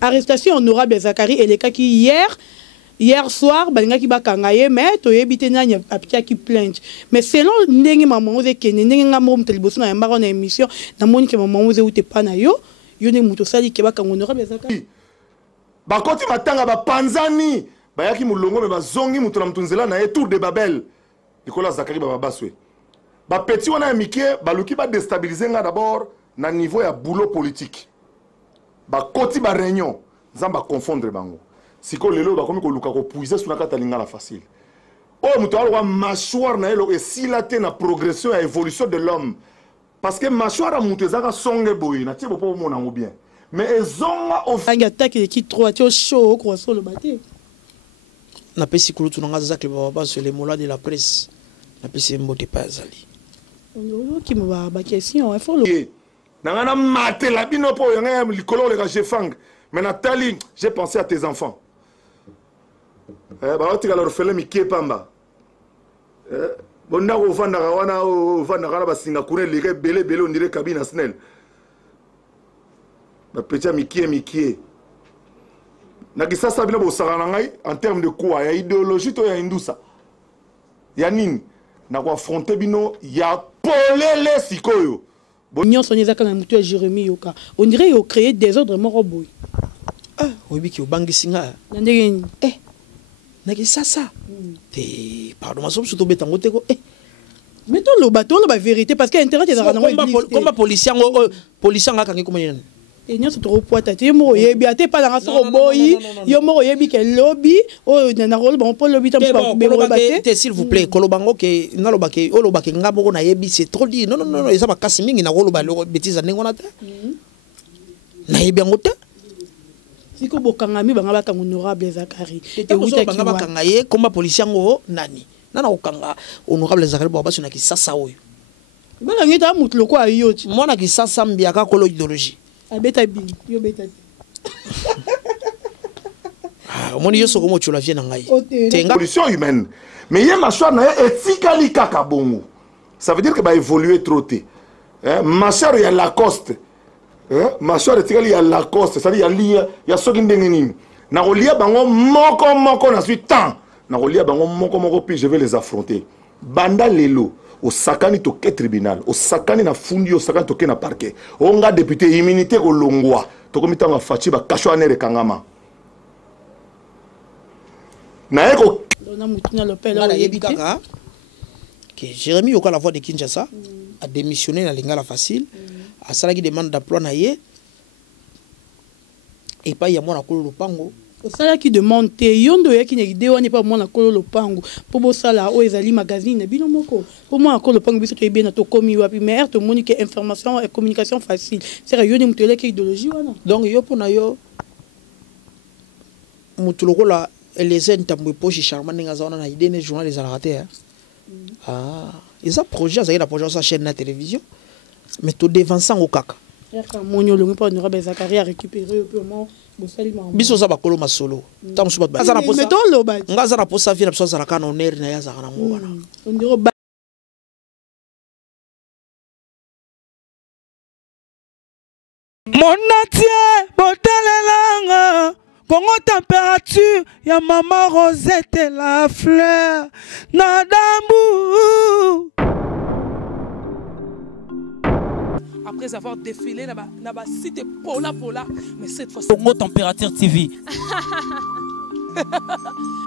Arrestation honorable Zakari et les cas qui hier soir balingaki bakangaye mais toyebi nani apia qui plainte mais selon ndenge maman oze kene ndenge ngamo mteliboso na yamba na émission na moni ke maman oze ute pana yo ne muto sali ke bakanga honorable Zakari bakoti matanga ba panzani bayaki mulongo me bazongi muto na mtunzela na tour de Babel Nicolas Zakari ba baswe ba petit wana ya mikie baluki ba déstabiliser nga d'abord na niveau ya boulot politique ba koti ba réunion nzamba confondre bango siko lelo ba komi ko luka ko puiser sur na kata lingala facile o muto alwa mâchoire na elo esila te na progression ya évolution de l'homme parce que mâchoire muto ezaka songe boy na tiebo po mona ngo bien mais ezonga au anga attaque qui trop atio chaud croissant le baté na pesi kulutu na ngazakle baba sur les mots de la presse na pesi mbote pas azali on qui me ba question il faut le nangana maté la bino po yanga likolo le gafang mais Nathalie j'ai pensé à tes enfants ba otika leur fele mi kepamba bonna ko vanda wana o vanda kala basinga kure lire belé on dirait cabine snell ba petit mikie na kisasa bino bo sakana ngai en termes de quoi ya idéologie to ya indusa ya nini na ko affronter bino ya polele sikoyo Bonnion son ezaka na mutu ya Jérémie yoka on dirait yo créer des ordres moko boy ah oyebi ki obangisinga na ndenge na kisasa te pardon maso surtout betango te ko mais to lo ba vérité parce que internet ezaka na comme policier nga kangi comme nani et nyonso trop poita te mo yebi ate pa na so boy yo mo yebi ke lobby o na rôle bon pour lobby tam pas be s'il vous plaît kolobango ke na lobake o lobake ngabo na yebi c'est trop dit non ça va kasi mingi na rôle ba bêtise ndenge na te na yebi ngote siko bokangami banga bakanga honorable Zakari et wuta banga bakanga ye comme policier ngo nani nana okanga honorable Zakari baba sona ki sasa oyo banga ngita mutu loko ayo mona ki sasa mbiaka kolo idéologie abeta bi yo beta moni yo soko mo chola vie na ngai tenga pollution humaine mais yé mâchoire na etikali kaka bongo ça veut dire que ba évoluer trop té mâchoire ya Lacoste mâchoire etikali ya Lacoste ça veut dire ya soki ndenge nini na kolia bango moko na suite temps na kolia bango moko puis je vais les affronter banda lelo au sakani toke tribunal au sakani na fundi au sakani toke na parquet onga député immunité ko longwa toko mitanga fachi ba kasho anere kangama na eko dona mutina lopel la yebikaka que Jérémie yoka la voix de Kinshasa a démissionné na lingala facile a sala qui demande d'emploi na ye et pas ya mona kolo lopango osala qui demande te yondo ya ki ne idée wani pas mona kolo lopango po bo sala o ezali magazine bino moko po mona kolo lopango biso to bien to komi wapi mais to moni que information et communication facile c'est yoni mutele ki idéologie wana donc yo pona yo mutuloko la les entambo poche charmant nga zona na idée ne journal les alaraté ils a projet ça y a projet sa chaîne na télévision mais to devançant au kaka monyo longi pa honorable Zakari a récupéré purement biso za bakolo masolo tam suba ba za na posa nga za na posa vina biso za na kana honneur na ya za kana ngo wana Monatie botalelanga Congo température ya maman Rosette la fleur Nadambu. Après avoir défilé là-bas, cité Pola, mais cette fois-ci... Congo Température TV.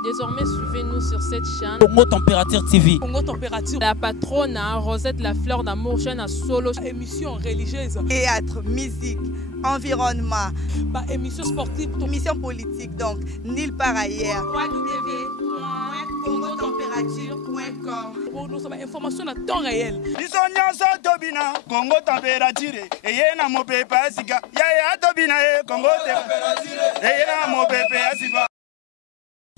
Désormais, suivez-nous sur cette chaîne. Congo Température TV. Congo Température. La patronne, Rosette la fleur d'amour, chaîne à solo. Émission religieuse. Théâtre, musique, environnement. Émission sportive. Émission politique, donc, nulle part ailleurs. www.congotempérature.com. Pour nous avons information à temps réel. Congo Température. Et yena mo pepe asika. Ya tobina Congo Température. Et yena mo pepe asika.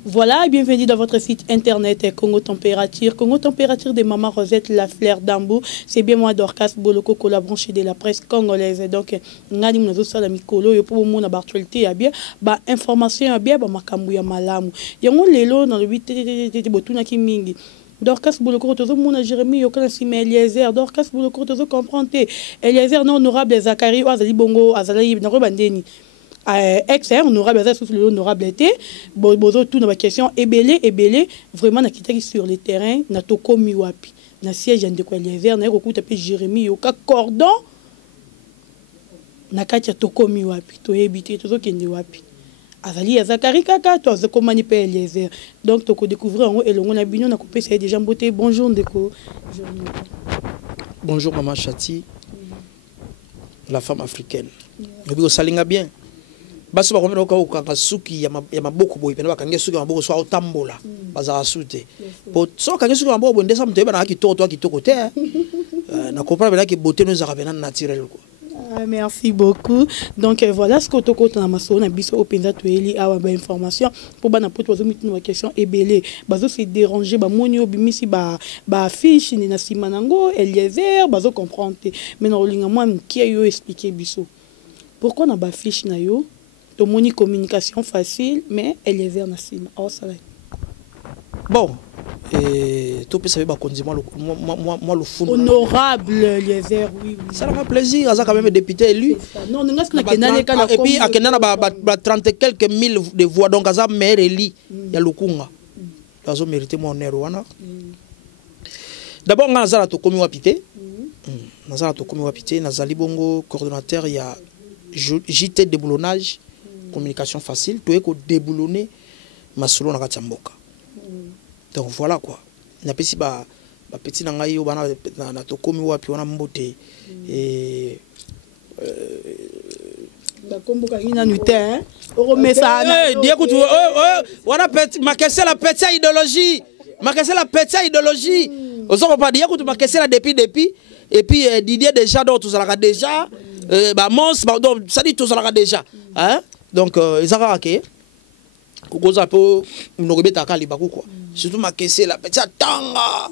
Voilà, et bienvenue dans votre site internet Congo Température. Congo Température de Maman Rosette la fleur d'Ambo. C'est bien moi Dorcas Boloko, collaborateur de la presse congolaise. Donc, ngani mnazo sala mikolo yo pour mon actualité ya bien, ba information ya bien ba makambu ya malamu. Yango lelo dans le 8 botuna ki mingi. Dorcas Bouloko tozo mona Jérémie yokana sima Eliezer Dorcas Bouloko tozo comprendre Eliezer non honorable Zakari azali bongo azali na ko bandeni ex honorable azali sous l'honorable été bozo tout na question ebele vraiment na kitaki sur le terrain na tokomi wapi na siège de ko Eliezer na ko kuta pe Jérémie yoka cordon na kati ya tokomi wapi to ebité tozo kende wapi azali Zakari kaka to ze komani pe Eliezer donc to ko découvrir en elongo na bino na ko pesa déjà mboté bonjour ndeko bonjour maman Chati la femme africaine obi ko salinga bien baso ba komena ko ka suki ya maboko boy pena bakange suki ya maboko so otambola bazara sute po so kange suki ya maboko ndesa mto eba na kitoko te na comprendre bela ki beauté nous arabena naturel quoi. Merci beaucoup. Donc voilà ce que tu as na maso na biso openza to eli awa ba information pour bana poto bazo mitu na question ebele bazo se déranger ba moni obimisi ba affiche ni na sima nango Eliezer bazo comprendre mais na olinga moi qui yo expliquer biso pourquoi na ba affiche na yo to moni communication facile mais Eliezer na sima oh ça va bon tout peut savoir qu'on dit moi le fond honorable Eliezer oui ça m'a plaisir ça quand même député élu non n'est-ce que na kenane kana et puis à kenana ba 30 et quelques mille de voix donc ça maire élu ya lukunga bazo mériter mon honneur wana d'abord ngazala to komi wapité nazala to komi wapité nazali bongo coordonnateur ya JT déboulonnage communication facile to eko déboulonner masolo na katamboka. Donc voilà quoi. Na pesi ba petit na ngai yo bana na to komi wapi wana mbote ba komboka ina nuté oromesa na dia kutu wana petit makese la petite idéologie makese la petite idéologie ozoko pas dia kutu makese la depuis et puis Didier déjà donc tout ça déjà ba mons donc ça dit tout ça déjà hein donc ezaka ke kokoza po mnobeta kali bakukwa surtout makese la petite tanga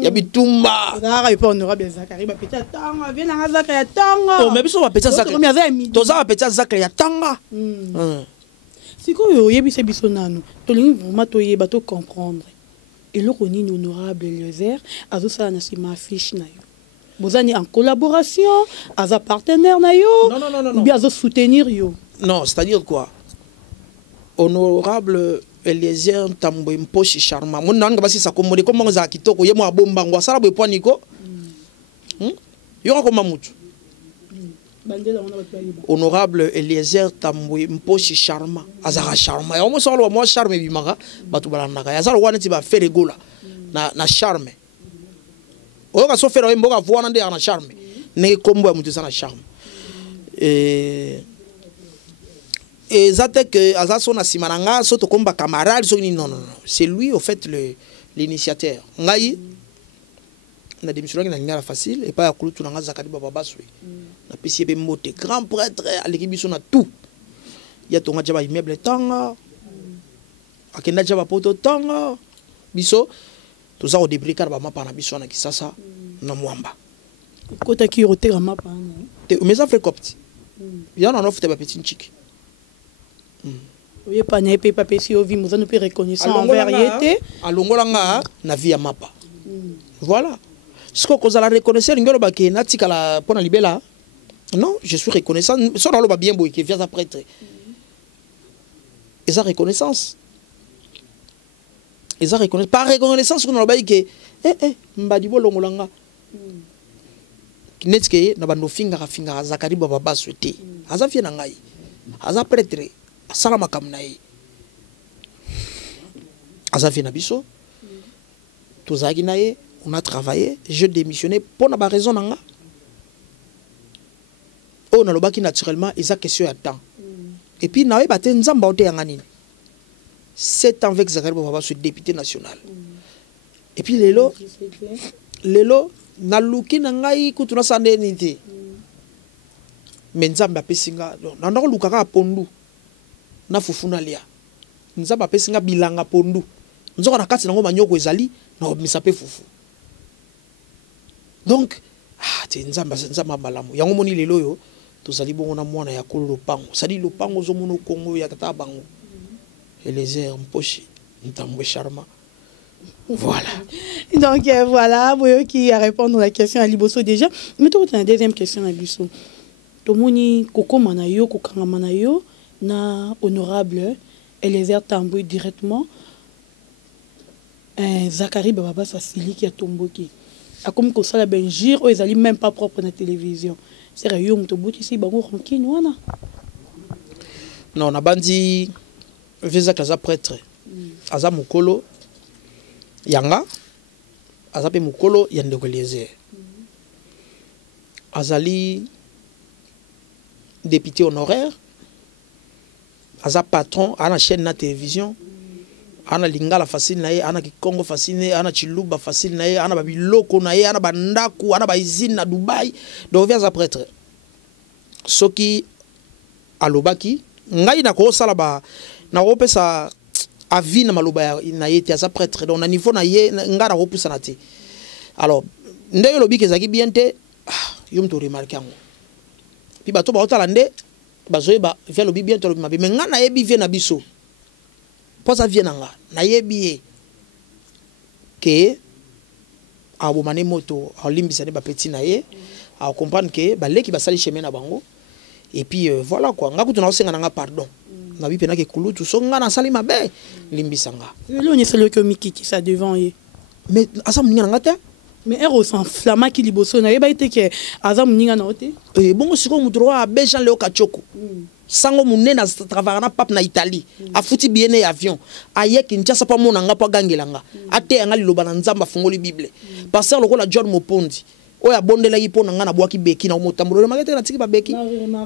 ya bitumba zaka ipo honorable Zakari ba petite tanga vient na Zakari ya tanga oh mais biso ba petite Zakari toza ba petite Zakari ya tanga sikoyo yebise biso nanu tolingi vraiment toyeba to comprendre eloko nini honorable Eliezer azosala na sima affiche na yo bozani en collaboration aza partenaire na yo non ou bien azo soutenir yo non c'est-à-dire quoi honorable Eliezer Tambwe Mposhi Charma mon nanga basi sa komode comment za kitoko yemo abomba ngwa sala bwe poniko yo ko mamutu honorable Eliezer Tambwe Mposhi Charma azara charma ya mo solo mo charme bimaka batu balandaka ya sala wana ti ba faire gola na charme o ka so faire o mboka vuana nde na charme ne kombo ya mutu sana charme exact que azaso na simananga so to komba camarade so non c'est lui au fait l'initiateur ngai na démission na ngala facile et pas ya kulutu na Zakari baba baswe na pisi be moté grand prêtre aleki biso na tout ya tonga jaba immeuble tanga akenda jaba poto tanga biso toza au débricar ba mapa na biso na kisasa na mwamba kota ki rotera mapa te mais ça fait copte ya na ofte ba petit chiki oui pas ne peut pas pesi ovi nous on peut reconnaissant en vérité alongolanga na via mapa voilà ce que cause la reconnaissance ngolo ba ke natika la pona libela non je suis reconnaissant so na lo ba bien boy ke via prêtre et ça reconnaissance par reconnaissance qu'on a ba ke mbadi bolongolanga netike na bando finga Zakari baba baswete aza fie na ngai aza prêtre salama kamnaï azafina biso tozaki naye on a travaillé je démissionné pour na ba raison nanga on a lobaki naturellement isa question ya temps et puis nawe baté nzamba oté yanga nini 7 ans avec Zakari baba ce député national et puis lelo na luki na ngai kutuna sande nité mais nzamba pesinga na ndako lukaka pondu na fufuna lia nzamba pesinga bilanga pondu nzoko na kati nango manyoko ezali na misape fufu donc te nzamba malamu yango moni lelo yo tozali bongo na mwana ya kolo lopango sali lopango zo mono Kongo ya tata bango Eliezer Mposhi Ntambwe Charma Voilà. Donc voilà, vous qui a répondu à la question à Liboso déjà. Mais toi, tu as une deuxième question à Liboso. Tomoni Koko Manayo, Kokanga Manayo, na honorable Eliezer Tamboué directement. Zachary Baba Sassili qui a tomboki. A comme que ça la benjir, ils allaient même pas propre dans la télévision. C'est rien, on te bout ici, bango rankin wana. Non, on a bandi visa kaza prêtre. Aza mukolo yanga aza pe mukolo yandeko Eliezer. Azali député honoraire. Aza patron à la chaîne na télévision. Ana lingala facile na ye, ana Kikongo facile, ana Chiluba facile na ye, ana babiloko na ye, ana bandaku, ana baizine na Dubai. Donc via za prêtre. Soki alobaki, ngai na ko sala ba na ko pesa avis na maloba na ye te za prêtre. Donc na niveau na ye nga na ko pusa na te. Alors ndenge lobi ke zaki bien te, yo mto remarquer ngo. Pi bato ba otala nde bazoye ba via lobi bien to lobi mabe, mais nga na yebi vie na biso. Pour ça vient na yebi que a bomane moto a limbisa ne ba petit na ye a comprendre que ba leki ba sali chemin na bango et puis voilà quoi nga kutuna osenga nga pardon na bi pena ke kulutu so nga na sali mabe limbisa nga le ni selo ko mikiki ça devant ye mais asa muninga nga te mais ero sans flama ki liboso na ye ba ite ke asa muninga na ote bongo siko mutro a bejan leo kachoko sango munene na travailler na pape na Italie a futi bien avion aye Kinshasa pa mona nga pa gangelanga ate nga liloba na nzamba fungoli bible pasteur lokola John Mopondi oya bondela yipo na nga na bwaki beki na motambulo magete na tiki ba beki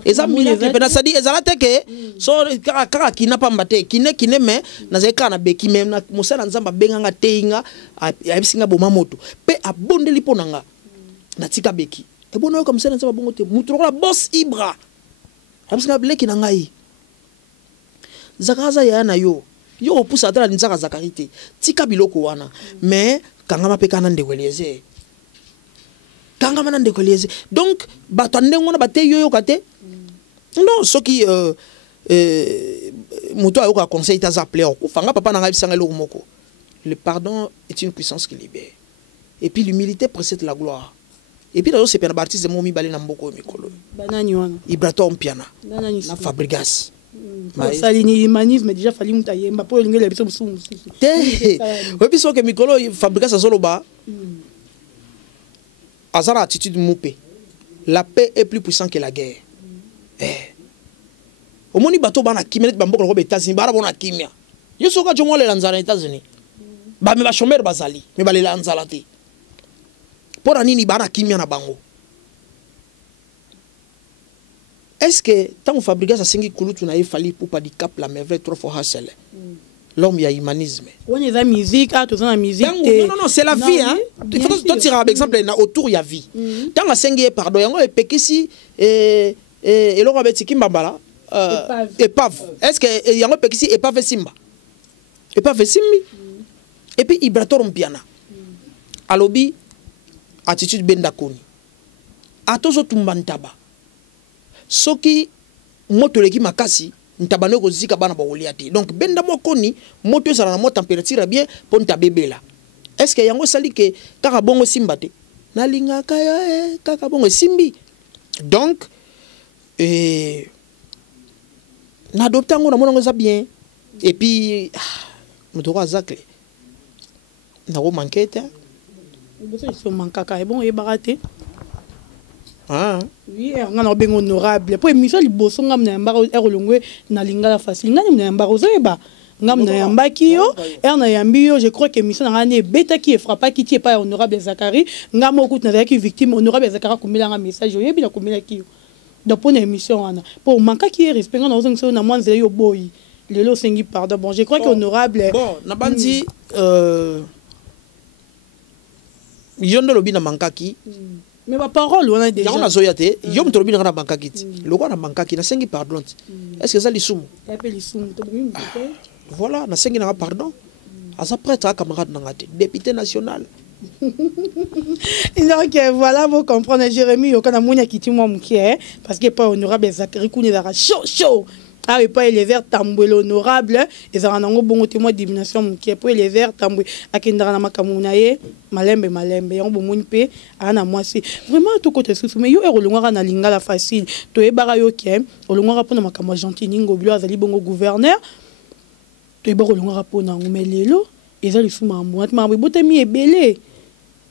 eza milaki pena sadi ezala teke so kaka kina pa mbate kine me na zeka na beki me na musala nzamba benga nga teinga abisinga boma moto pe abondeli po na nga na tika beki e bono comme ça nzamba bongo te mutro la boss Ibra Amsinga bleki na ngai. Zakaza ya na yo. Yo opusa atala nzaka Zakarite. Tika biloko wana. Mais kanga mapeka na ndeko Eliezer. Kanga mana ndeko Eliezer. Donc bato ndengo na bate yo kate. Non, soki muto ayo ka conseil ta appelé ko fanga papa na ngai bisanga lo moko. Le pardon est une puissance qui libère. Et puis l'humilité précède la gloire. Et puis là c'est bien baptiste de momi balé na mboko mikolo. Banani wana. Ibratom piana. Na Fabregas. Ça l'humanisme déjà fallu mutaye mba po ngela biso musumu. Te. Oui biso que mikolo Fabregas azoloba. Azara attitude moupé. La paix est plus puissante que la guerre. Au moni bato bana kimia bamboko ko États-Unis bara bona kimia. Yo soka jomo le lanzara États-Unis. Ba me ba chômeur bazali, me ba le lanzala te. Pour nini bana kimia na bango. Est-ce que tant on fabrique ça singi kulutu na fali pour pas di cap la merveille trop fort hasel. L'homme y a humanisme. On est la musique, ah tout ça la musique. Non, c'est la vie hein. Il faut toi tirer par exemple na autour y a vie. Tant la singi pardon yango e pekisi et le robeti kimbambala épave. Est-ce que yango pekisi épave simba. Épave simbi. Et puis Ibratom piana. Alobi attitude benda koni atozo tumbantaba soki moto leki makasi ntabane ko zika bana ba oliati donc benda mokoni moto ezala na mo température bien pour ntabebela est-ce que yango sali ke kaka bongo simbate na linga kaya kaka bongo simbi donc na adopter ngo na monango za bien et puis moto ko azakle na ko manquete Ils manquent bon et baraté. Ah oui, on a bien honorable. Pour émission les bossons ngam na mbaro erolongwe na lingala facile. Ngani na mbaro zoeba. Ngam na mbaki yo, na yambi yo, je crois que émission na ngane beta qui frappa qui tie pas honorable Zachary. Ngam okut na qui victime honorable Zachary komela nga message yo yebi na komela ki yo. Donc pour une émission wana. Pour manquer qui respect na ozongso na mwanze yo boy. Lelo sengi pardon. Bon, je crois que honorable bon, na bandi yondo lobi na mankaki mais ma parole on a déjà on a zoyate yom to lobi na mankaki ti loko na mankaki na sengi pardon est-ce que ça lisumu appelle lisumu to bimi voilà na sengi na pardon asa prêtre camarade na ngate député national donc voilà vous comprenez Jérémy yokana munya kiti moi mukie parce que pas honorable Zachary kuni la chaud ah et pas les airs tamboué l'honorable et ça ranango bongo témoin d'élimination qui est pour les airs tamboué akendara na makamunaye malembe yon bomoni pe ana mwasi vraiment tout côté sous mais yo erolongwa na lingala facile to ebara yo ke olongwa pona makamwa gentil ningo bio azali bongo gouverneur to ebara olongwa pona ngomelelo ezali suma mwati mambo botemi ebele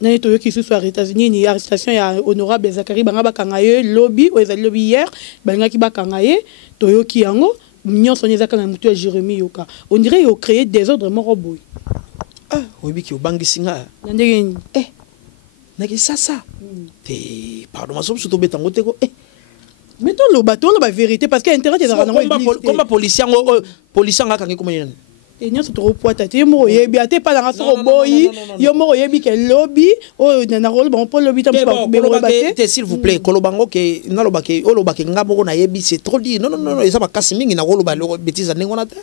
na to yo ki sous arrestation ni arrestation ya honorable Zakari banga bakanga ye lobby o ezali lobby hier banga ki bakanga ye to yo ki yango nyonso nyezaka na mutu ya Jérémie yoka on dirait yo créer désordre moko boy ah oyebi ki obangisi nga ndenge ni naki sasa te pardon maso so to betango te ko mais to lo ba vérité parce que internet ezaka nango comme policier nga kangi komoni nani et nyonso to poata te mo yebi ate pa nga so boyi yo mo yebi ke lobby o na role bon pour lobby tam ba te s'il vous plaît kolobango ke na lobake o lobake nga moko na yebi c'est trop dit non eza ba kasi mingi na koloba lo bêtise ndengona te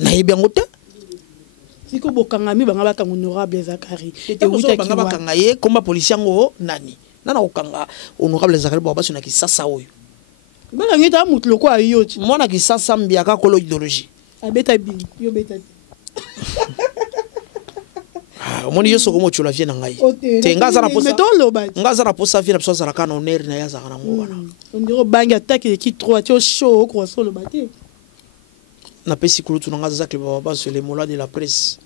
na yebi ngo te siko bokangami banga bakanga honorable Zakari et wuta banga bakanga ye comme policier ngo nani nana okanga honorable Zakari baba sona ki sasa oyo banga ngita mutu loko ayoti mwana ki sasa mbiaka kolo idéologie abeta bi yo beta moni yo soko mo chula vie na ngai te ngaza na posa vie na posa za kana honneur na ya za kana ngwana on dirait banga attaque qui trop atio show ko so le baté na pesi kulutu na ngaza zakli baba sur les mots de la presse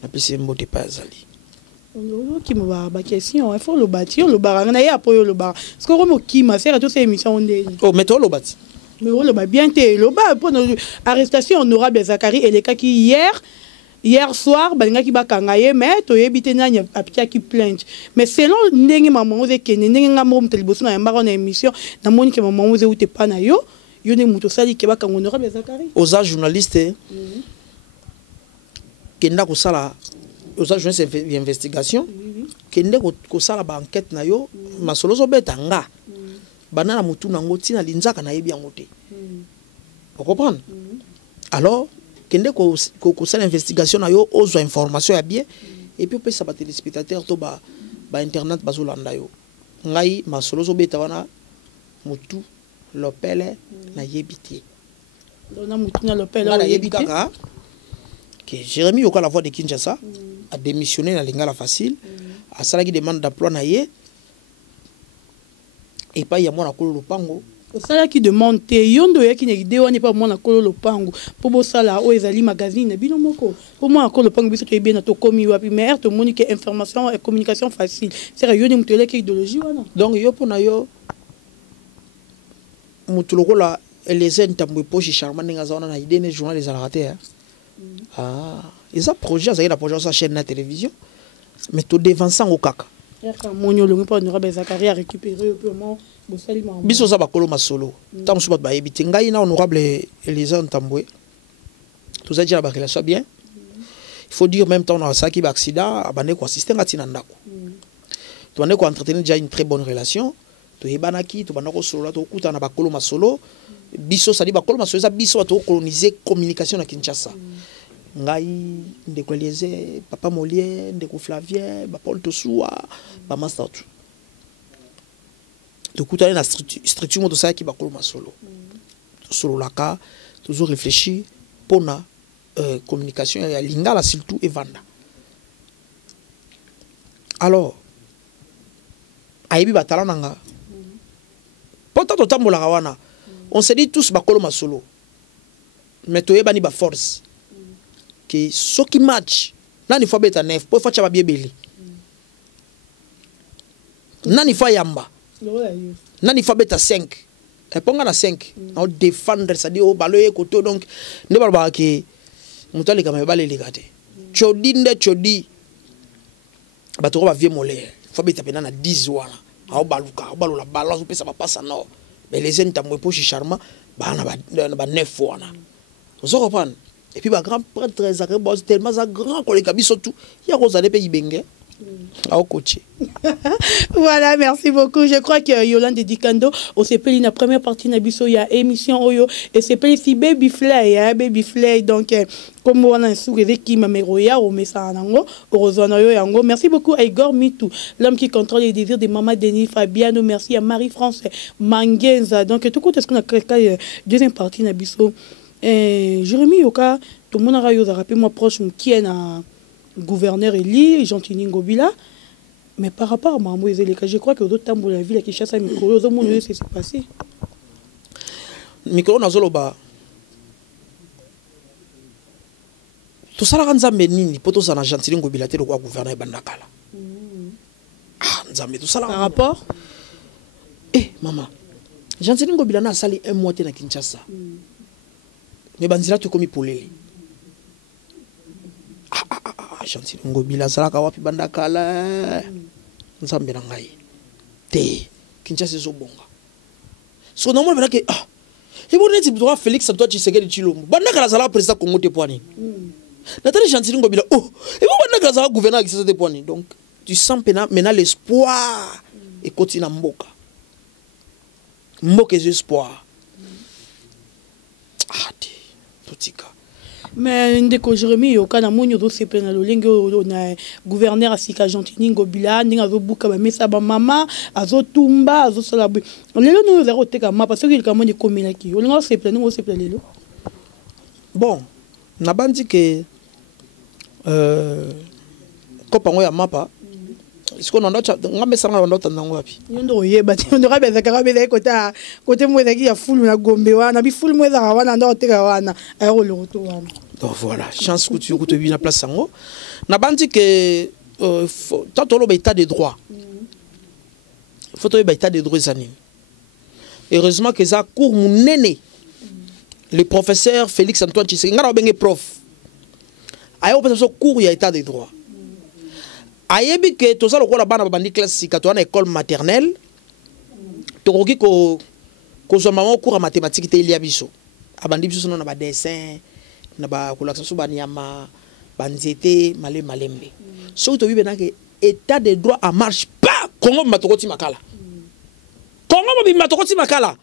na pesi mbote pa zali on qui me ba question il faut le bâtir le bar na ya apoyo le bar parce que comme qui ma sert à toutes ces émissions on est oh mais toi le bâti mais on le ba bien té le bar pour arrestation honorable Zakari et les cas qui hier soir balinga ki bakanga ye mais to yebite nanya apia ki plainte mais selon ndenge maman oze kene ndenge ngamo mteliboso na yamba na émission na moni ke maman oze ute pa na yo yo ne muto sali ke bakanga honorable Zakari aux journalistes kenda ko sala aux journalistes d'investigation kende ko sala ba enquête na yo masolo zo betanga banana mutu na ngoti na linzaka na yebi yango te vous comprenez alors kende ko sala investigation na yo ozo information ya bien et puis pesa ba téléspectateurs to ba internet bazolanda yo ngai masolo zo beta wana mutu lopele na yebité dona mutu na lopele na yebité que Jérémie Yoka la voix de Kinshasa a démissionné na lingala facile a sala qui demande d'emploi na ye et pas ya mona kolo lopango osala qui demande te yondo ya ki ne idée on n'est pas mona kolo lopango po bo sala o ezali magazine bino moko po mona kolo lopango biso to bien to komi wapi mais to moni que information et communication facile c'est yo ne mutele ke idéologie wana donc yo pona yo mutuloko la les entambo poche charmant nga zona na idée ne journal les alaraté ah ils a projet ça y a projet sa chaîne na télévision mais to devançant au kaka monyo longi pa honorable Zakari a récupéré purement biso za bakolo masolo tant so ba ebite ngai na honorable Elisa Ntambwe tout ça dire ba relation bien il faut dire même temps na ça qui ba accident abane ko assister ngati na ndako to bane ko entretenir déjà une très bonne relation to hebanaki to bana ko solo to kuta na bakolo masolo biso ça dit bakolo masolo ça biso to coloniser communication na Kinshasa ngai ndeko Eliezer papa Molier ndeko Flavien ba Paul Tosua ba master tout de coûter la structure de ça qui va coloma solo solo laka toujours réfléchir pour na communication et lingala surtout et vanda alors aibi batala nanga pota to tambola wana on se dit tous ba coloma solo mais to yebani ba force que ce qui match nani faut beta 9 pour faire ba biebeli nani faut yamba nani fa beta 5 et ponga na 5 na défendre ça dit au baloye koto donc ne balba ke mutali kama balé ligate chodi nde chodi bato ba vie molé fa beta pena na 10 wana au baluka au balula balance pesa ba passa no mais les entamwe pochi charma ba na ba 9 wana vous comprenez Et puis, grand prêtre, c'est tellement grand qu'on les cabis surtout. Il y a Rosalie Pays Bengue. Au coach. Voilà, merci beaucoup. Je crois que Yolande Dikando, au CPL, la première partie de il y a émission Oyo, et CPL ici Baby Fly, Baby Fly. Donc, comme on a un sourire qui m'a méroya, au Messanango, au Rosanoyo Yango. Merci beaucoup à Igor Mitou, l'homme qui contrôle les désirs de Maman Denis Fabiano. Merci à Marie-France Mangenza. Donc, tout compte, est-ce qu'on a créé deuxième partie de Nabiso? Jérémy Yoka, tout le monde a rappelé moi proche, qui est un gouverneur élu, Gentini Ngobila. Mais par rapport à Mamou Ezeleka, je crois que d'autres temps, la ville qui chasse à Micro, aux hommes, c'est ce qui s'est passé. Micro Nazoloba. Tout ça, la Nzambe Nini, pour tout ça, Gentini Ngobila, le roi gouverneur Bandakala. Ah, Nzambe, tout ça, là. Par rapport? Eh, maman, Gentini Ngobila n'a sali un mois à Kinshasa. Mais Banzila, tu commis pour les. Gentili Ngobila salaka wapi Bandakala nzambe na ngai te Kinshasa ezobonga so normal bana ke et bon neti droit Félix Antoine Tshisekedi Tshilombo Bandakala sala président Congo te poani natali Gentili Ngobila et bon Bandakala sala gouverneur Kinshasa te poani donc tu sens maintenant l'espoir et continue mboka mboka espoir totika. Mais ndeko Jérémy yoka na moni ozo sepe na lolenge na gouverneur asika Gentini Ngobila ninga zo buka ba mesa ba mama azo tumba azo sala bu lelo no za koteka ma parce que il kamoni komela ki olinga sepe no sepe lelo bon na bandi ke ko pango ya mapa isko na ndocha ngame sanga na ndota nango wapi yondo yeba yondo rabeza karabeza côté mweza ki ya fulu na gombe wana bi fulu mweza wana ndo oteka wana ayo le retour wana. Donc voilà, chance que tu as vu la place en haut. Na bandi que tant on a état de droit. Faut que état de droit zanim. Heureusement que ça court mon néné. Le professeur Félix Antoine Tshisekedi ngara bengé prof. Ayo peut cours il y a état de droit. Ayebi que to ça le kola bana bandi classique to na école maternelle. To koki ko zo maman cours en mathématiques te il biso. Abandi biso na ba dessin. Na ba kolaksa so banyama banzete malembe so to bibe na ke état de droit en marche pas Congo matokoti makala Congo bi matokoti makala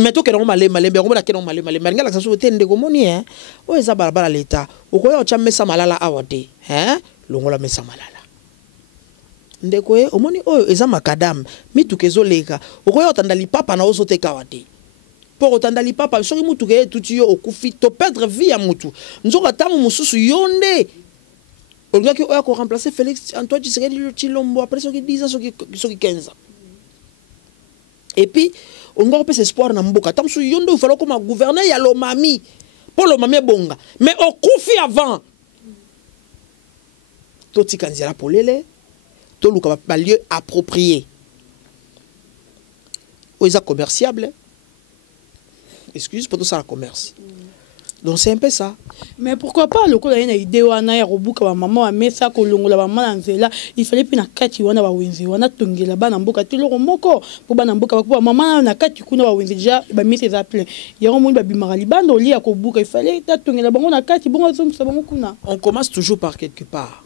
mais to ke no malembe ko na ke no malembe ngala sa so tende ko moni o eza barabara l'état o ko yo cha mesa malala awate longola mesa malala ndeko o moni o eza makadam mitukezo leka o ko yo tandali papa na oso te kawate pour autant d'aller papa soki mutu ke tout yo okufi to perdre vie à mutu nzoka tamu mususu yonde on doit que on a remplacer Félix Antoine Tshisekedi Tshilombo après soki 10 ans soki 15 ans et puis on doit repasser espoir na mboka tamu su yonde il faut comme gouverneur ya lo mami pour lo mami bonga mais okufi avant to tikanzira polele to luka ba lieu approprié o isa commerciable. Excuse pour tout ça le commerce. Donc c'est un peu ça. Mais pourquoi pas le coup une idée wana ya robuka ba maman a mesa ko longola ba mama nzela il fallait pina kati wana ba wenzi wana tongela bana mboka tilo moko po bana mboka ba maman na kati kuna ba wenzi déjà ba mesa za plein ya mo ba bimara libando li ya ko buka il fallait ta tongela bango na kati bongo zo msa bango kuna. On commence toujours par quelque part.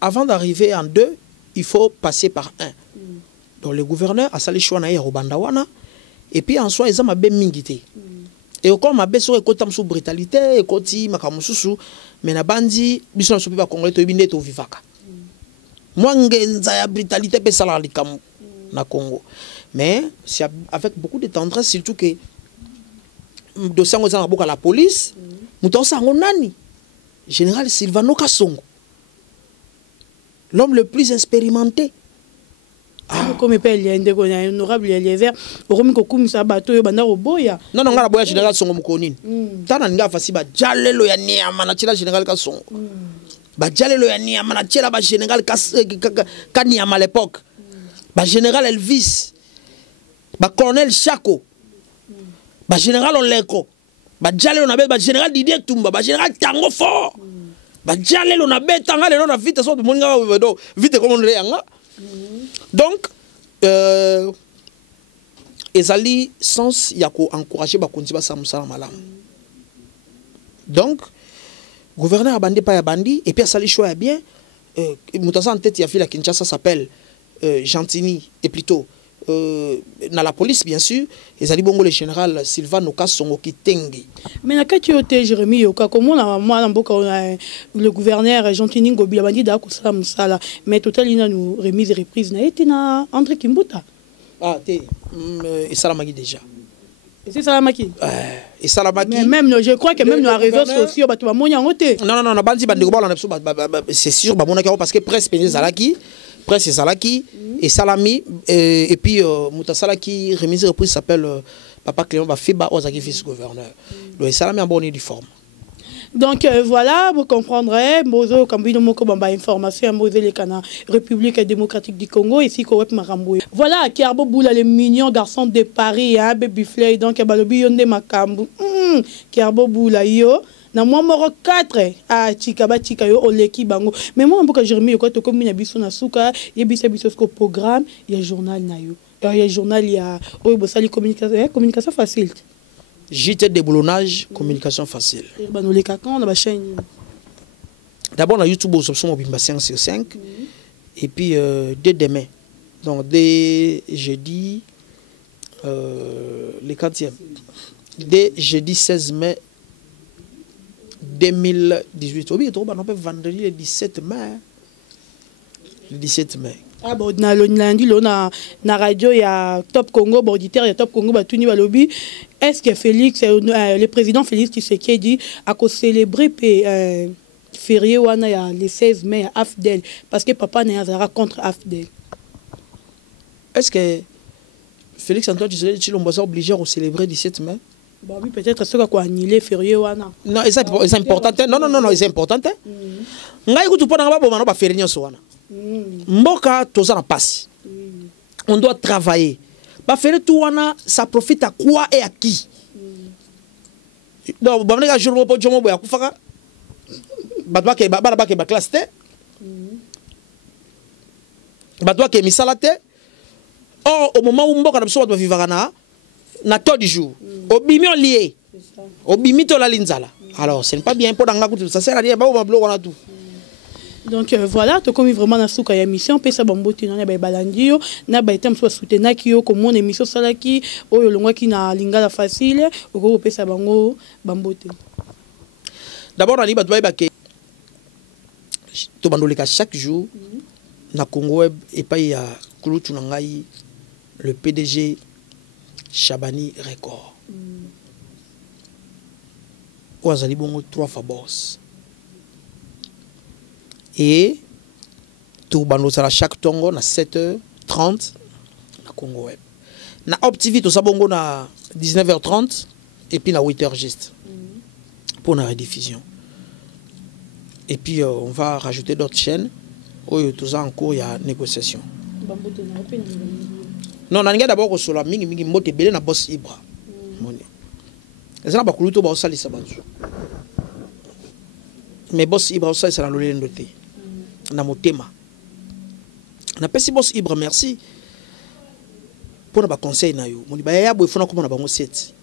Avant d'arriver en 2, il faut passer par 1. Donc le gouverneur a sali choix na ya robanda wana. Et puis en soi, ils ont ma belle mingité. Et comme ma belle soeur est sous brutalité, et côté ma kamususu, mais na bandi, biso na sopiba congolais to binde to vivaka. Moi ngenza ya brutalité pe sala likamu na Congo. Mais c'est avec beaucoup de tendresse, surtout que de sango za boka la police, muto sango nani? Général Silvano Kasongo. L'homme le plus expérimenté. Comme il y a un honorable Eliezer, Romi Kokumisa Bato Banda Roboya. Non, non, la boya général Songo Mukonine. Tana nga fasi ba jalelo ya niama na tila général Kasongo. Ba jalelo ya niama na tila ba général Kaniama à l'époque. Ba général Elvis. Ba colonel Chako. Ba général Oleko. Ba jalelo na ba général Didier Tumba, ba général Tango Fort. Ba jalelo na betanga lelo na vite so de moninga ba vite comme on le yanga. Donc, ezali sens ya ko encourager ba konti ba samusala malamu. Donc, gouverneur a bandé pas ya bandi, et puis à sali choix bien, Moutassa en tête, il y a fait la Kinshasa s'appelle Gentini, et plutôt, dans la police, bien sûr, et ali bongo le général Sylvain Okasongo Kitengi. Mais na kati yote Jérémy Yoka, comment le gouverneur Gentini Ngobila bandi da kusala musala, mais total ina nous remise et reprise na été na André Kimbuta. Ah, et Salamaki déjà. Et c'est Salamaki. Et Salamaki. Mais même, je crois que même dans les réseaux sociaux, bah tu vas monter en haute. Non, bandi c'est sûr, bah mon parce que presse pénale Zalaki. Presse Salaki et Salami et puis Moutasalaki remise reprise s'appelle Papa Clément Bafiba Ozaki fils gouverneur. Donc Salami en bonne uniforme. Donc voilà, vous comprendrez, Mozo Kambino Moko Bamba information à Mosé le Cana, République démocratique du Congo, ici Kowep Maramboué. Voilà, Kiarbo Boula, les mignons garçons de Paris, hein, Baby Flay, donc Balobi Yonde Makambu. Kiarbo Boula yo. Na moi moro 4 a chikaba chikayo oleki bango mais moi mboka Jérémy ko to comme na biso na suka yebisa biso ko programme ya journal na yo ya journal ya oyo bosali communication facile JT déboulonnage communication facile banoleka quand na ba chaîne d'abord na YouTube au option mobimba 5 sur 5 et puis dès demain donc dès jeudi le 4e dès jeudi 16 mai 2018. Oui, on peut vendredi le 17 mai. Le 17 mai. Ah bon, na lundi na radio il y a Top Congo, auditeur il y a Top Congo batuni balobi. Est-ce que Félix le président Félix Tshisekedi a célébré férié wana ya le 16 mai à Afdel parce que papa n'a pas contre Afdel. Est-ce que Félix Antoine Tshisekedi est obligé de célébrer le 17 mai? Bah oui, peut-être ce qu'on a annulé férié wana. Non, c'est important. Non, c'est important. Ngai kutu pona ngaba bomano ba férié nyoso wana. Mboka toza na passe. On doit travailler. Ba férié tout wana, ça profite à quoi et à qui? Donc ba mneka jour bo jomo bo yakufaka. Batwa ke ba classe te. Batwa ke misala te. Or au moment où mboka na biso ba vivaka na taux du jour. Obimi on lié. Obimi to la linzala. Alors, ce n'est pas bien pour d'anga tout ça sert à rien ba on bloquer on a tout. Donc voilà, to comme vraiment na suka ya mission pesa bambote na ba balandio na ba item so soutenir ki yo comme émission salaki oyo longwa ki na lingala facile oko pesa bango bambote. D'abord ali batwa ba ke to bandoleka chaque jour na Congo web et pas ya kulutu na ngai le PDG Chabani Record. Ouazali bongo 3 fois boss. Et tout bando sera chaque tongo na 7h30 na Congo web. Na Optivi to sabongo na 19h30 et puis na 8h juste. Pour la rediffusion. Et puis on va rajouter d'autres chaînes où tout ça en cours il y a négociation. Non, on a d'abord au sola mingi moté belé na boss Ibra. Moni. Ezana ba kuluto ba osali sabanzu. Mais boss Ibra osali sala lolé ndoté. Na motema. Na pesi boss Ibra merci. Pour na ba conseil na yo. Moni ba ya bo ifuna ko na bango set.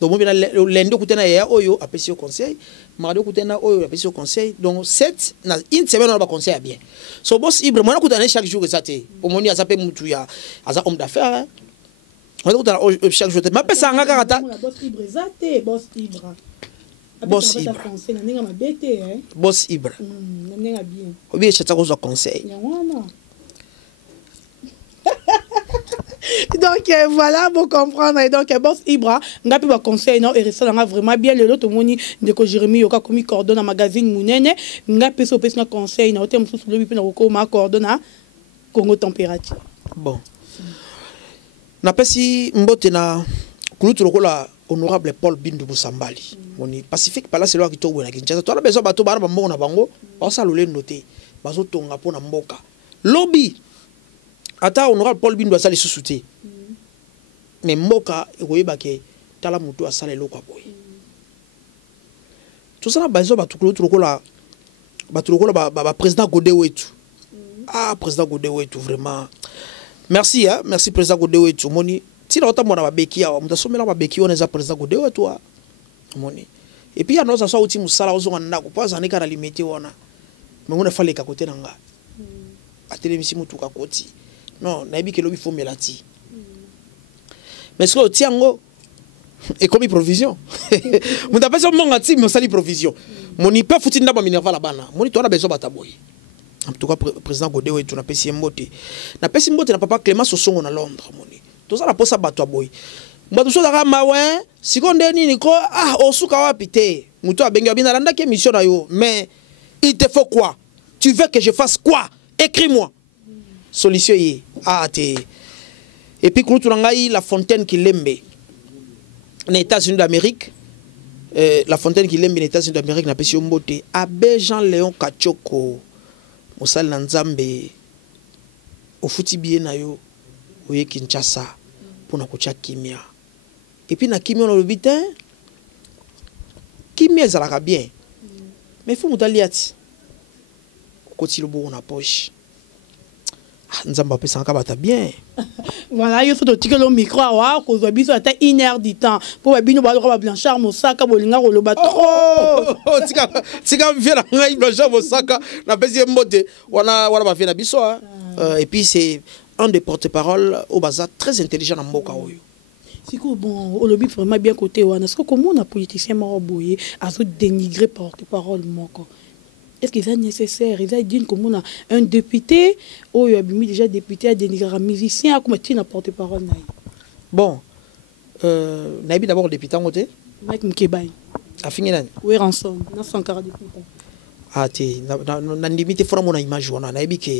Donc moi l'endo kutena ya oyo apesi au conseil, mardi kutena oyo apesi au conseil. Donc 7 na une semaine on va conseil bien. So boss Ibra moi kutana chaque jour ça té. Au moni a sapé mutu ya aza homme d'affaires. On va kutana chaque jour. Ma pesa nga kata. Boss Ibra zate, boss Ibra. Boss Ibra. Boss Ibra. Nenga bien. Obi chata ko conseil. Donc voilà pour comprendre et donc boss Ibra ngapi ba conseil non et resta nga vraiment bien le lot moni de ko Jérémy yoka comme coordonne magazine munene ngapi so pesa conseil na otem sous le bipe na ko ma coordonne Congo température. Bon. Na pesi mbote na kulutu lokola honorable Paul Bindu Busambali. Moni Pacifique pala c'est là qui tobo na Kinshasa. To la beso bato ba mbongo na bango ba salole noté bazo tonga pona mboka. Lobby ata honorable Paul Bindu asali susute. Mais mboka ekoyeba ke tala mutu asale lokwa boy. Tout ça na bazo batukulo tulokola ba président Godé wetu. Ah président Godé wetu vraiment. Merci hein, merci président Godé wetu moni. Tina ota mona ba beki ya mutasomela ba beki oneza président Godé wetu moni. et puis anoza so uti musala ozonga ndako po azane kana limité wana mais on a fallu ka côté nanga atele misi mutuka koti non na yebi ke lobi fo melati mais ce que tiango et comme provision mon appelle ça mon ati mais sali provision mon ipa futi ndaba minerva la bana mon to na besoin bataboy en tout cas président Godé tu na pesi mbote na papa Clément Sosongo na Londres moni to ça la posa bato boy mbato so daka mawe sikonde nini ko osuka wapi te muto abengi abina landa ke mission na yo mais il te faut quoi, tu veux que je fasse quoi, écris-moi solution yi te et puis quand tu ngai la fontaine qui lembe les États-Unis d'Amérique la fontaine qui lembe les États-Unis d'Amérique na pesi mbote abe Jean-Léon Kachoko Mosal Nzambe au futi bien na yo oye Kinshasa pour na kocha kimia et puis na kimia on le bitin kimia ça la bien mais faut mutaliati koti le bon na poche Nzamba pesa nkabata bien voilà il faut que le micro wa ko zo biso ata 1 heure du temps pour bino ba ko ba Blanchard Mosaka bolinga ko loba trop tika vient ngai Blanchard Mosaka na pesi mbote wana ba fina biso et puis c'est un des porte-parole au bazar très intelligent en mboka oyo siko bon au lobby vraiment bien côté wana est-ce que comment on a politicien maro boyer a se dénigrer porte-parole moko. Est-ce que c'est nécessaire? Ils ont dit comme on a un député, ou il y a déjà député à dénigrer un musicien, à comment tu n'as porte-parole. Bon, Naïbi d'abord député en côté. Mike Mkebaï. A fini là. Oui, rançon. N'a pas encore député. Ah, t'es, n'a limité fort mon image wana. Naïbi que.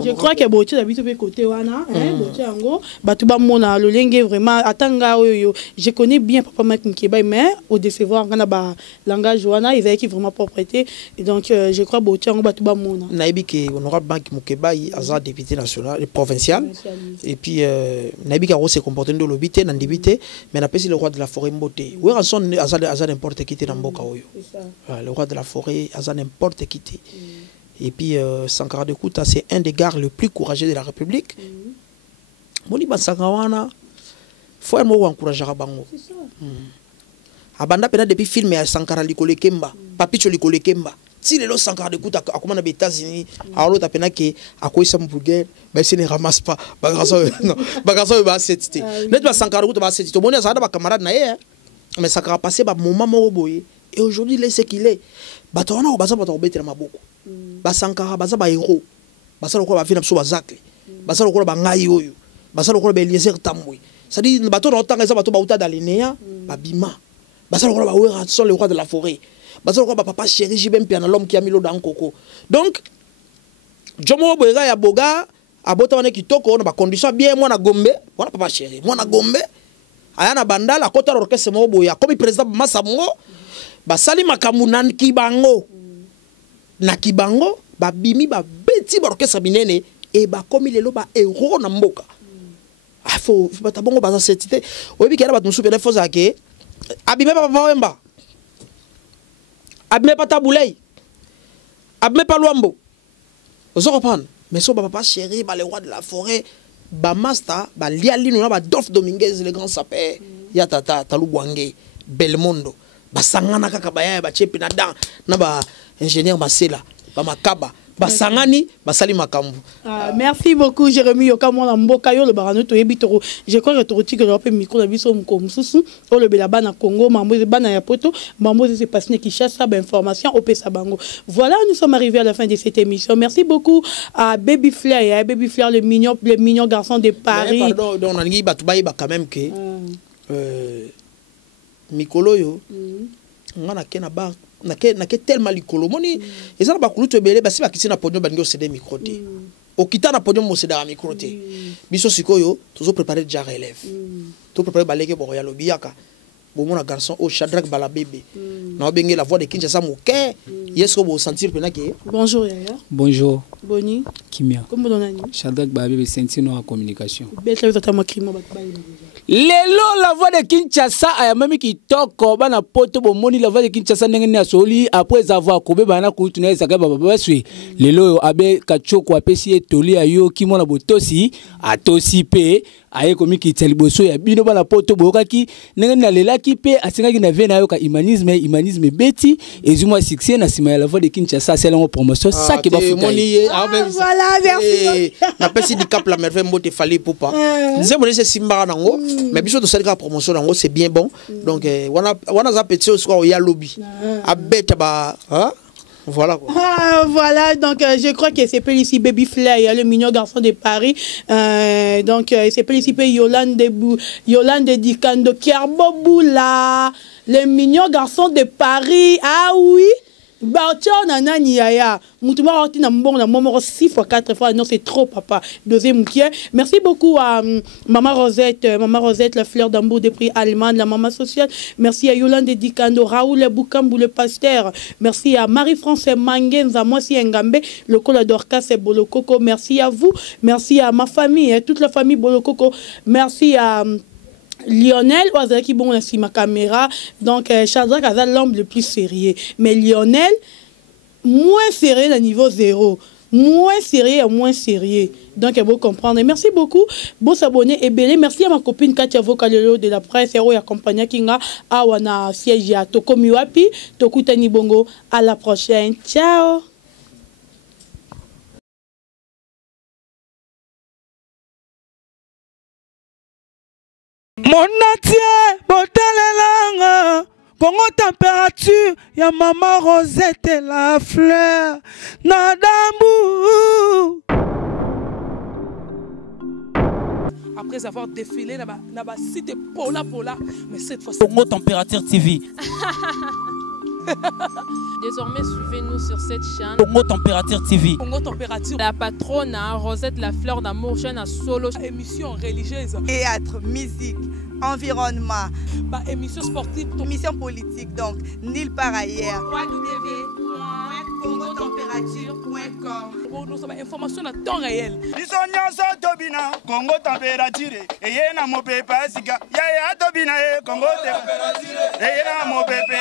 Je crois que Botti d'habitude de côté wana, Botti ango, batuba mona le lingue vraiment atanga oyo. Je connais bien papa Mike Mkebaï mais au décevoir on a ba langage wana ils avaient qui vraiment propriété et donc je crois Botti ango batuba mona. Naïbi que honorable Mike Mkebaï azar député national et provincial et puis Naïbi que se comporter dans l'obité dans député mais n'a pas le roi de la forêt mboté. Oui rançon azar n'importe qui dans mboka oyo. Le roi de la forêt azar n'importe qui. Et puis Sankara de Kouta, c'est un des gars les plus courageux de la République. Moniba Sankawana, faut encourager à Bango. C'est ça. Abanda pena depuis film à Sankara Likole Kemba, Papicho Likole Kemba. Si les Sankara de Kouta, à comment on a États-Unis, alors l'autre pena que à quoi ils sont bourgués, mais s'ils ne ramassent pas, bagasso va s'étiter. Net pas Sankara de Kouta va s'étiter. Mon ça va camarade naïe, mais Sankara passé par moment moroboye. Et aujourd'hui, il est ce qu'il est. Batona au bazar batobete na maboko. Basankara baza ba héros basalo ko ba fina so bazakle basalo ko ba ngai oyo basalo ko ba Eliezer Tambwe ça dit bato na otanga eza bato ba uta dalinea ba bima basalo ko ba wera sont le roi de la forêt basalo ko ba papa chéri jibem pia na l'homme qui a mis l'eau dans coco donc jomo boga ya boga abota wana kitoko na ba condition bien moi na gombe wana papa chéri moi na gombe aya na bandala kota orchestre mo boya comme président Massa Mongo basali makamunan kibango na kibango ba bimi ba beti ba orchestre binene et ba komi lelo ba héros na mboka faut ba bongo ba setité oyebi kera ba tumusu pele foza ke abime papa wemba abime pata boulay abime pa luambo ozo comprendre mais so ba papa chéri ba le roi de la forêt ba master ba lialino na ba Dolph Dominguez le grand sapeur ya tata Talubwange Belmondo ba sangana kaka ba ya ba chepi na dan na ba ingénieur Masela ba makaba basangani basali makambu. Merci beaucoup Jérémy Yokamona mboka yo le barano to yebitoro je crois que to tiki le pe micro na biso mkomsusu o le belaba na Congo mambo bana ya poto mambo se passe qui cherche ça information au pesa bango. Voilà, nous sommes arrivés à la fin de cette émission. Merci beaucoup à Baby Flair le mignon garçon de Paris. Mais pardon, on a dit batubayi ba quand même que mikolo yo ngana kena ba na ke tellement likolo moni ezala ba kuluto belé basi ba kisina podium ba ngo cédé micro té okita na podium mo cédé à micro té biso sikoyo toujours préparer déjà relève tout préparer baleke bo ya lobiaka bo mona garçon au Shadrack Bala bébé na bengi la voix de Kinshasa moké yesko bo sentir pena ke bonjour Yaya. Bonjour Boni Kimia comment donani Shadrack Bala bébé sentino en communication bête là tama krimo ba ba lelo la voix de Kinshasa aya mami kitoko bana poto bomoni la voix de Kinshasa ndenge na soli après avoir kobe bana kutuna ezaka baba baswe lelo abe kachoko apesi etoli ayo kimona botosi atosi pe aye komi ki teliboso ya bino bana poto bokaki ndenge na lelaki pe asengaki na vena yoka humanisme beti ezuma succès na sima ya la voix de Kinshasa c'est la promotion ça qui va foutre voilà merci na pesi di cap la merveille mbote fallait pour pas nzembo c'est simba nango mais biso to salika promotion nango c'est bien bon donc wana za petit au ya lobby a bête ba hein. Voilà quoi. Ah, voilà, donc je crois que c'est ici Baby Fly, le mignon garçon de Paris. Donc c'est ici Yolande Dikando Kerboboula, le mignon garçon de Paris. Ah oui. Maman 6 fois 4 fois non c'est trop papa deuxième kier. Merci beaucoup à maman Rosette la fleur d'amour des prix allemands la maman sociale. Merci à Yolande Dikando Raoul Boukambou le pasteur. Merci à Marie-France Mangenza moi si Ngambe le col d'Orcas et Bolokoko. Merci à vous, merci à ma famille toute la famille Bolokoko. Merci à Lionel, qui bon aussi ma caméra. Donc, Chadrak a l'homme le plus sérieux. Mais Lionel, moins sérieux à niveau 0. Moins sérieux. Donc, il faut comprendre. Merci beaucoup. Bon s'abonner et belé. Merci à ma copine Katia Vokalelo de la presse. Et accompagné Kinga. Awana siège à Toko Miwapi. Toku Tani Bongo. À la prochaine. Ciao. Mon atier, botalelanga, Congo température, ya maman Rosette la fleur, nadambu. Après avoir défilé dans la cité Pola, mais cette fois-ci. Congo Température TV. Désormais, suivez-nous sur cette chaîne. Congo Température TV. Congo Température. La patronne Rosette la fleur d'amour, chaîne à solo. Émission religieuse. Théâtre, musique, environnement. Émission sportive. Émission politique, donc nulle part ailleurs. www.congotempérature.com. Nous avons information à temps réel. Congo Température. Et y a mon pépé, Congo Température. Et y a mon pépé,